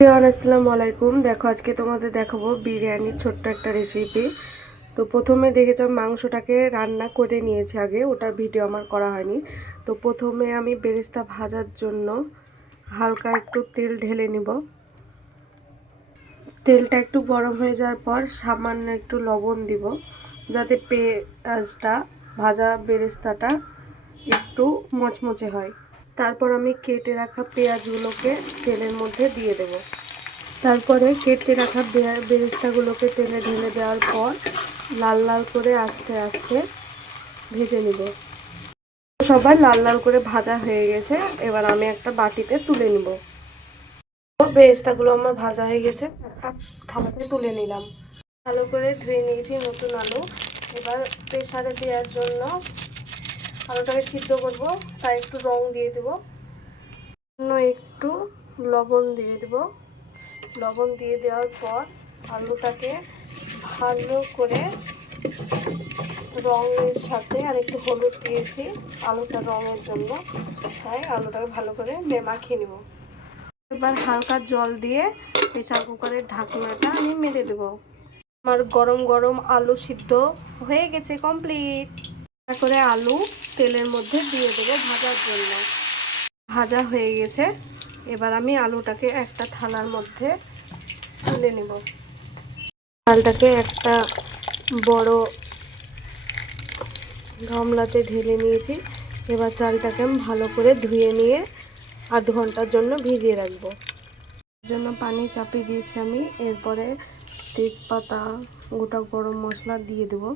আসসালামু আলাইকুম। দেখো আজকে তোমাদের দেখাবো বিরিয়ানির ছোট্ট একটা রেসিপি। তো প্রথমে দেখেছ মাংসটাকে রান্না করে নিয়েছি, আগে ওটার ভিডিও আমার করা হয়নি। তো প্রথমে আমি বেরেস্তা ভাজার জন্য হালকা একটু তেল ঢেলে নিব। তেলটা একটু গরম হয়ে যাওয়ার পর সামান্য একটু লবণ দিব, যাতে পেঁয়াজটা ভাজা বেরেস্তাটা একটু মচমচে হয়। তারপর আমি কেটে রাখা পেঁয়াজগুলোকে তেলের মধ্যে দিয়ে দেবো। তারপরে কেটে রাখা বেরেস্তাগুলোকে তেলে ঢেলে দেওয়ার পর লাল লাল করে আস্তে আস্তে ভেজে নিব। সবাই লাল লাল করে ভাজা হয়ে গেছে, এবার আমি একটা বাটিতে তুলে নিব। বেরেস্তাগুলো আমার ভাজা হয়ে গেছে, একটা থালাতে তুলে নিলাম। ভালো করে ধুয়ে নিয়েছি নতুন আলু। এবার প্রেসারে দেওয়ার জন্য আলুটাকে সিদ্ধ করব, তাই একটু রং দিয়ে দেবো, একটু লবণ দিয়ে দেবো। লবণ দিয়ে দেওয়ার পর আলুটাকে ভালো করে রঙের সাথে আর একটু হলুদ দিয়েছি আলুটা রঙের জন্য, তাই আলুটাকে ভালো করে মাখিয়ে নেব। এবার হালকা জল দিয়ে প্রেসার কুকারের ঢাকনাটা আমি মেরে দেব। আমার গরম গরম আলু সিদ্ধ হয়ে গেছে, কমপ্লিট। করে আলু তেলের মধ্যে দিয়ে দেবো ভাজার জন্য। ভাজা হয়ে গেছে, এবার আমি আলুটাকে একটা থালার মধ্যে তুলে নেব। চালটাকে একটা বড় গামলাতে ঢেলে নিয়েছি। এবার চালটাকে আমি ভালো করে ধুয়ে নিয়ে আধ ঘন্টার জন্য ভিজিয়ে রাখবো। এর জন্য পানি চাপিয়ে দিয়েছি আমি। এরপরে তেজপাতা, গোটা গরম মশলা দিয়ে দেবো।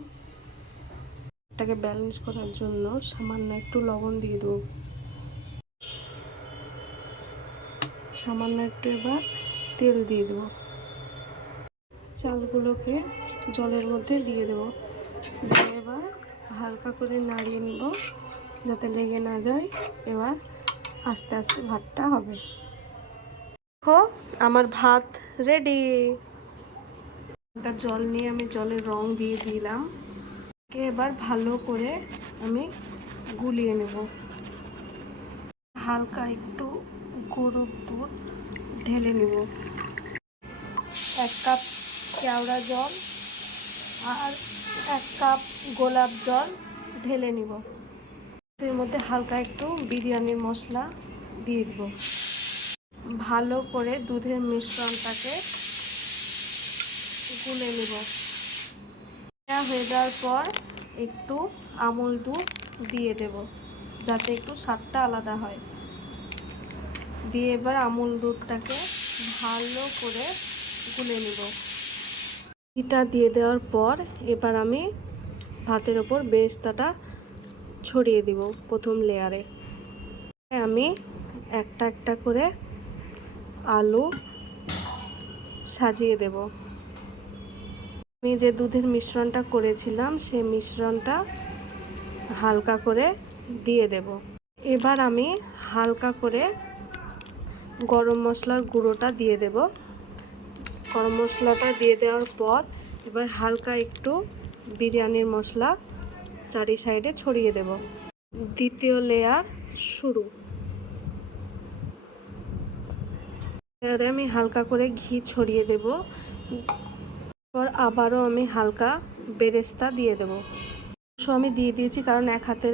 এটাকে ব্যালেন্স করার জন্য সামান্য একটু লবণ দিয়ে দেবো, সামান্য একটু এবার তেল দিয়ে দেবো। চালগুলোকে জলের মধ্যে দিয়ে দেবো, দিয়ে এবার হালকা করে নাড়িয়ে নিব যাতে লেগে না যায়। এবার আস্তে আস্তে ভাতটা হবে। দেখো আমার ভাত রেডি। একটা জল নিয়ে আমি জলের রং দিয়ে দিলাম। এবার ভালো করে আমি গুলিয়ে নেব। হালকা একটু গরুর দুধ ঢেলে নেব, 1 কাপ কেওড়া জল আর 1 কাপ গোলাপ জল ঢেলে নিব। এর মধ্যে হালকা একটু বিরিয়ানির মশলা দিয়ে দিব। ভালো করে দুধের মিশ্রণটাকে গুলে নিব। হয়ে যাওয়ার পর একটু আমুল দুধ দিয়ে দেব, যাতে একটু স্বাদটা আলাদা হয়। দিয়ে এবার আমুল দুধটাকে ভালো করে গুলে নিব। এটা দিয়ে দেওয়ার পর এবার আমি ভাতের ওপর বেরেস্তাটা ছড়িয়ে দিব। প্রথম লেয়ারে আমি একটা একটা করে আলু সাজিয়ে দেব। আমি যে দুধের মিশ্রণটা করেছিলাম সেই মিশ্রণটা হালকা করে দিয়ে দেব। এবার আমি হালকা করে গরম মশলার গুঁড়োটা দিয়ে দেব। গরম মশলাটা দিয়ে দেওয়ার পর এবার হালকা একটু বিরিয়ানির মশলা চারি সাইডে ছড়িয়ে দেব। দ্বিতীয় লেয়ার শুরু। লেয়ারে আমি হালকা করে ঘি ছড়িয়ে দেব। পর আবারও আমি হালকা বেরেস্তা দিয়ে দেব। আমি দিয়ে দিয়েছি কারণ এক হাতে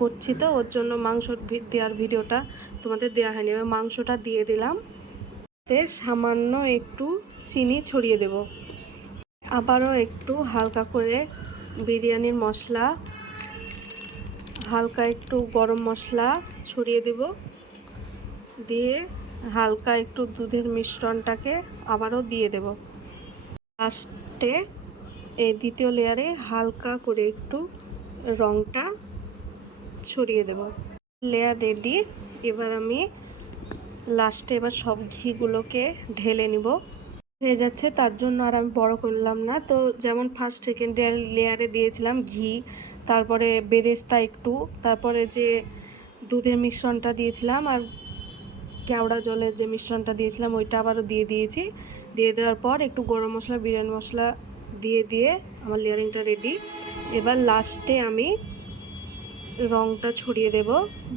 করছি, তো ওর জন্য মাংস দেওয়ার ভিডিওটা তোমাদের দেওয়া হয়নি। এবার মাংসটা দিয়ে দিলাম, সামান্য একটু চিনি ছড়িয়ে দেব। আবারও একটু হালকা করে বিরিয়ানির মশলা, হালকা একটু গরম মশলা ছড়িয়ে দেব। দিয়ে হালকা একটু দুধের মিশ্রণটাকে আবারও দিয়ে দেব। লাস্টে এই দ্বিতীয় লেয়ারে হালকা করে একটু রংটা ছড়িয়ে দেব। Layer ready. এবার আমি লাস্টে এবার সব ঘিগুলোকে ঢেলে নিব। হয়ে যাচ্ছে, তার জন্য আর আমি বড় করলাম না। তো যেমন ফার্স্ট সেকেন্ড লেয়ারে দিয়েছিলাম ঘি, তারপরে বেরেস্তা একটু, তারপরে যে দুধের মিশ্রণটা দিয়েছিলাম আর কেওড়া জলের যে মিশ্রণটা দিয়েছিলাম ওইটা আবারও দিয়ে দিয়েছি। দিয়ে দেওয়ার পর একটু গরম মশলা, বিরিয়ানি মশলা দিয়ে আমার লেয়ারিংটা রেডি। এবার লাস্টে আমি রংটা ছড়িয়ে দেব,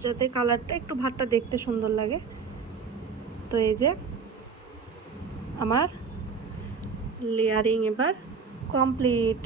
যাতে কালারটা একটু ভাতটা দেখতে সুন্দর লাগে। তো এই যে আমার লেয়ারিং এবার কমপ্লিট।